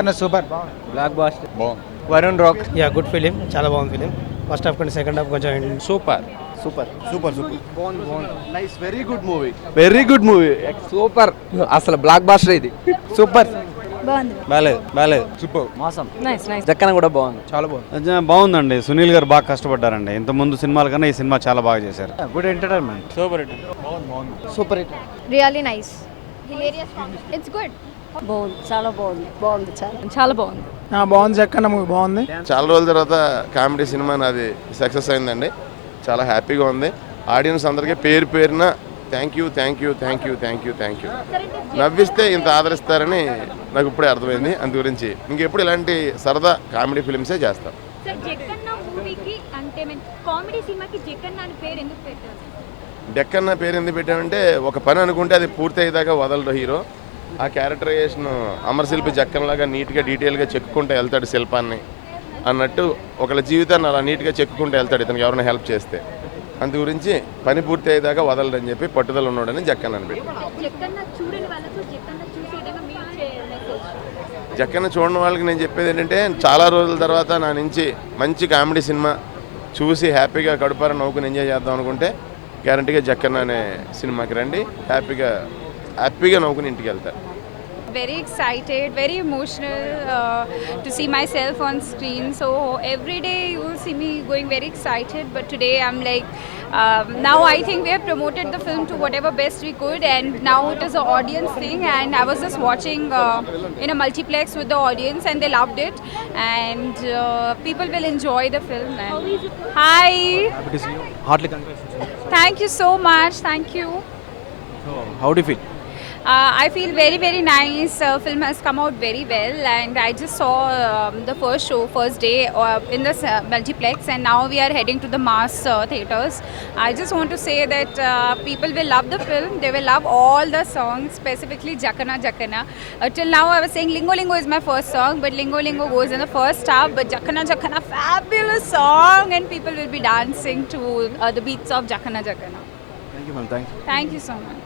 Jakkanna super black buster బాగుంది. Varun rock yeah good film, చాలా బాగుంది ఫిలిం. ఫస్ట్ హాఫ్ కంటే సెకండ్ హాఫ్ కొంచెం super super super nice very good movie super అసలు black buster ఇది super బాలేదు సూపర్ మాసం జక్కన కూడా బాగుంది చాలా బాగుంది. బాగుందండి. సునీల్ గారు బాగా కష్టపడ్డారండి. ఇంత ముందు సినిమాల కన్నా ఈ సినిమా చాలా బాగా చేశారు. Good entertainment. Super hit really nice hilarious it's good బాగుంది, చాలా బాగుంది చాలా బాగుంది. బాగుంది జక్కన్న మూవీ బాగుంది. చాలా రోజుల తర్వాత కామెడీ సినిమా నాది సక్సెస్ అయిందండి. చాలా హ్యాపీగా ఉంది. ఆడియన్స్ అందరికీ పేరు పేరున థ్యాంక్ యూ నవ్విస్తే ఇంత ఆదరిస్తారని నాకు ఇప్పుడే అర్థమైంది. అందు గురించి ఇంకెప్పుడు ఇలాంటి సరదా కామెడీ ఫిలిమ్సే చేస్తాం. సార్ జక్కన్న మూవీకి అంటే కామెడీ సినిమాకి జక్కన్న అని పేరు ఎందుకు పెట్టారు? డెక్కన్న పేరు ఎందుకు పెట్టామంటే ఒక పని అనుకుంటే అది పూర్తి అయ్యేదాకా వదలడు హీరో. ఆ క్యారెక్టరైజేషన్ అమరశిల్పి జక్కన్లాగా నీట్గా డీటెయిల్గా చెక్కుకుంటూ వెళ్తాడు శిల్పాన్ని అన్నట్టు ఒకళ్ళ జీవితాన్ని అలా నీట్గా చెక్కుకుంటూ వెళ్తాడు ఇతనికి ఎవరైనా హెల్ప్ చేస్తే. అందు గురించి పని పూర్తి అయ్యేదాకా వదలడని చెప్పి పట్టుదల ఉన్నాడని జక్కన్న అని పెట్టి. జక్కన్న చూడని వాళ్ళకి నేను చెప్పేది ఏంటంటే చాలా రోజుల తర్వాత నా నుంచి మంచి కామెడీ సినిమా చూసి హ్యాపీగా కడుపారా నవ్వుకుని ఎంజాయ్ చేద్దాం అనుకుంటే గ్యారంటీగా జక్కన్న అనే సినిమాకి రండి. హ్యాపీగా నవ్వుకుని ఇంటికి వెళ్తారు. Very excited, very emotional to see myself on screen. So every day you will see me going very excited. But today I'm like, now I think we have promoted the film to whatever best we could, and now it is an audience thing. And I was just watching in a multiplex with the audience, and they loved it. And people will enjoy the film. And hi, Heartily congratulations. thank you so much. Thank you. So how do you feel? I feel very nice. Film has come out very well, and I just saw the first day in the multiplex, and now we are heading to the mass theaters. I just want to say that people will love the film. They will love all the songs, specifically Jakana. Till now I was saying Lingo Lingo is my first song, but Lingo Lingo goes in the first half. But Jakana fabulous song, and people will be dancing to the beats of Jakana. Thank you, ma'am. Thank you so much.